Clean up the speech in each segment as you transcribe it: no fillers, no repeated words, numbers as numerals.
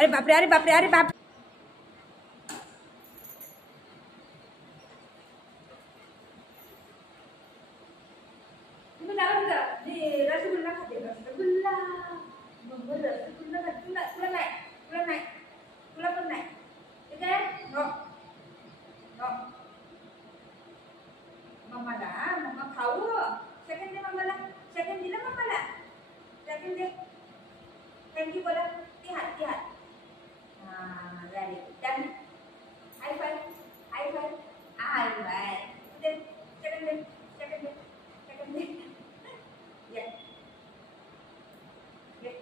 अरे बापरे अरे बापरे अरे बाप रसगुल्ला खाते रसगुल्ला रसगुल्ला तुला तुला नाही तुला नाही तुला पण नाही ठीक आहे नो नो मम्माला मम्मा खाऊ सेकंड दे मम्माला सेकंड दिलं मम्माला सेकंड दे थँक्यू बोला ती हात हां झाली डन हाय फाय हाय फाय हाय बाय दे सेकंड दे सेकंड दे सेकंड दे ये ये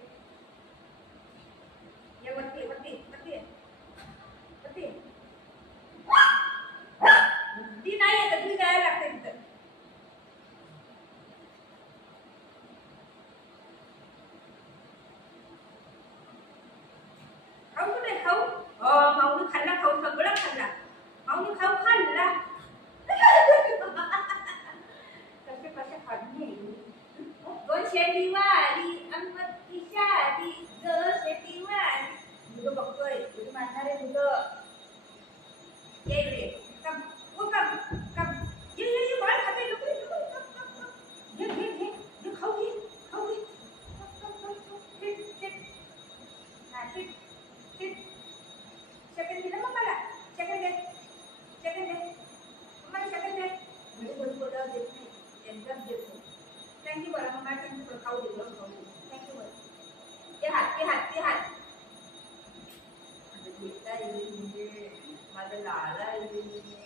ये वरती वरती वरती वरती ती नाही येत ती जायला लागते तिथं खाऊ कुठे खाऊ माऊनी खाल्ला खाऊ सगळं खाल्ला माऊनी खाऊ खाल्ला कसे कसे खाल्ले दोन शेंडीवाली अंगमती शादी ग शेंडीवाली मुलं बघतोय तुझं मारणार आहे मुलं ये रे कम ओ कम कम ये बाळ खाते घे घे घे घे खाऊ घे sit हा sit सेकंड दिलं मम्माला सेकंड दे मम्माला सेकंड दे म्हणजे बरोबर देत नाही एकदम देतो थँक्यू बोला मम्मा थँक्यू खाऊ दे खाऊ दे थँक्यू बोला ते हात घेता येईल म्हणजे माझं लाला येईल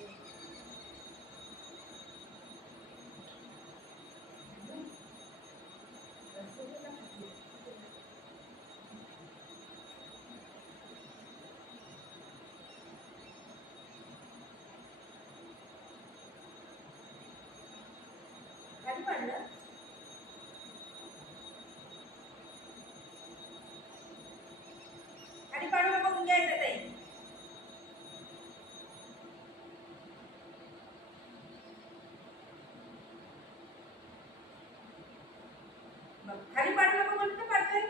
खाली पडलं खाली पाडू नको घ्यायचं ते खाली पाडू नको म्हणून पाडतोय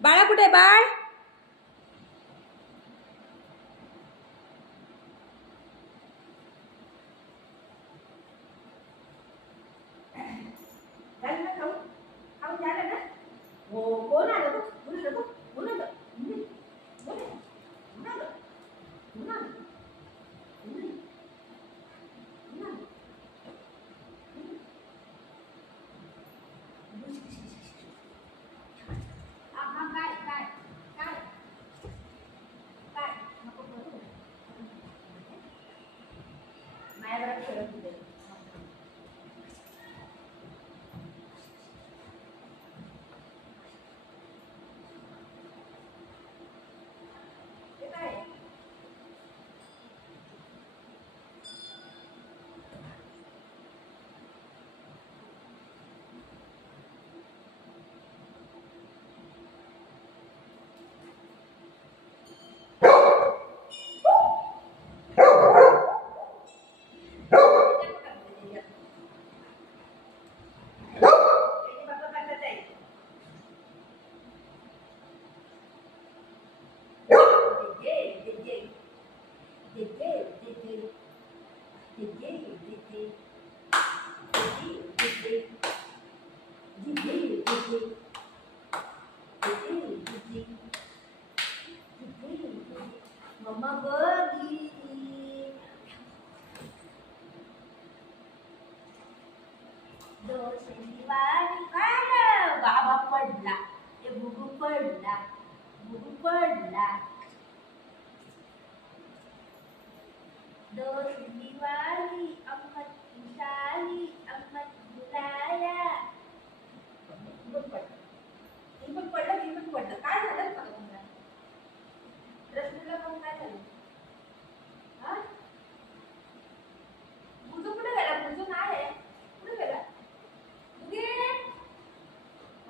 बाळा कुठे बाळ झालं ना खाऊ खाऊ झालं ना हो कोण आलं कोण आलं मम्मा बघी दोषी वारी बाबा पडला ए भुगू पडला, भुगू पडला. दोन दिवाळी अम्मत खुशाली अम्मत बुलाया. ही पण पडलं, ही पण पडलं. काय झालं मला तुम्हाला? रसगुल्ला खाऊन काय झालं? हा? बुजू कुठे गेला? बुजू नाही आहे. कुठे गेला? बुगे?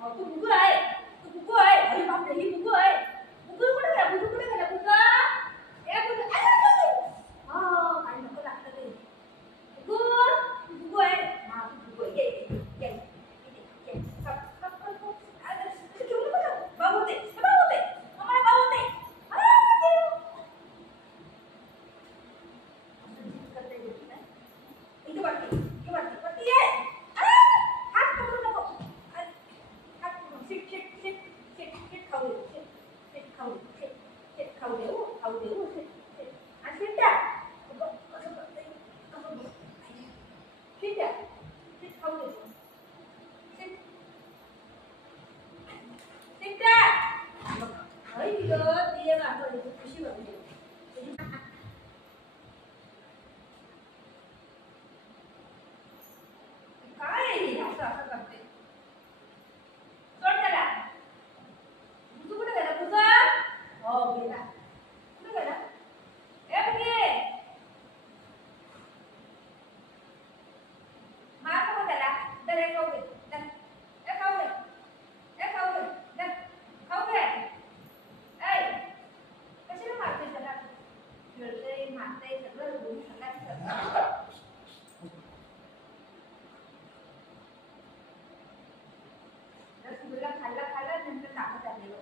तू बुगू आहे. तू बुगू आहे. अरे बापरे, ही बुगू आहे. बुगू कुठे गेला? बुगू कुठे गेला? बुगा? ए बुगू. हा, काय नको लागतं ते. बुगू, तू बुगू आहे. हा, तू बुगू आहे. ये. बाबू ते, बाबू ते. आम्हाला बाबू ते. इथे वाटते, इथे वाटते. वाटते आहे. हात पकडू नको. हात पकडू. Shit, shit, shit, shit, shit खाऊ दे. शिट, शिट खाऊ दे. शिट, शिट खाऊ दे. खाऊ दे. Shit, shit. आणि शिट्या. कसं करते? कसं करते? शिट्या. शिट खाऊ दे. शिट. शिट्या. अरे गं, ती आहे मागवली. कशी बघते? काय आहे ही? असं असं करते. सोड त्याला. बुजू कुठे गेला? बुजा? हो, गेला. कुठे गेला? ए बुगे. मार नको त्याला. दर हे खाऊ दे. दर. ए खाऊ दे. ए खाऊ दे. दर. खाऊ दे. ए, कशाला मारते त्याला? खेळते, मारते, सगळं होऊन सगळ्यात रसगुल्ला खाल्ला खाल्ला नंतर ताकद आली.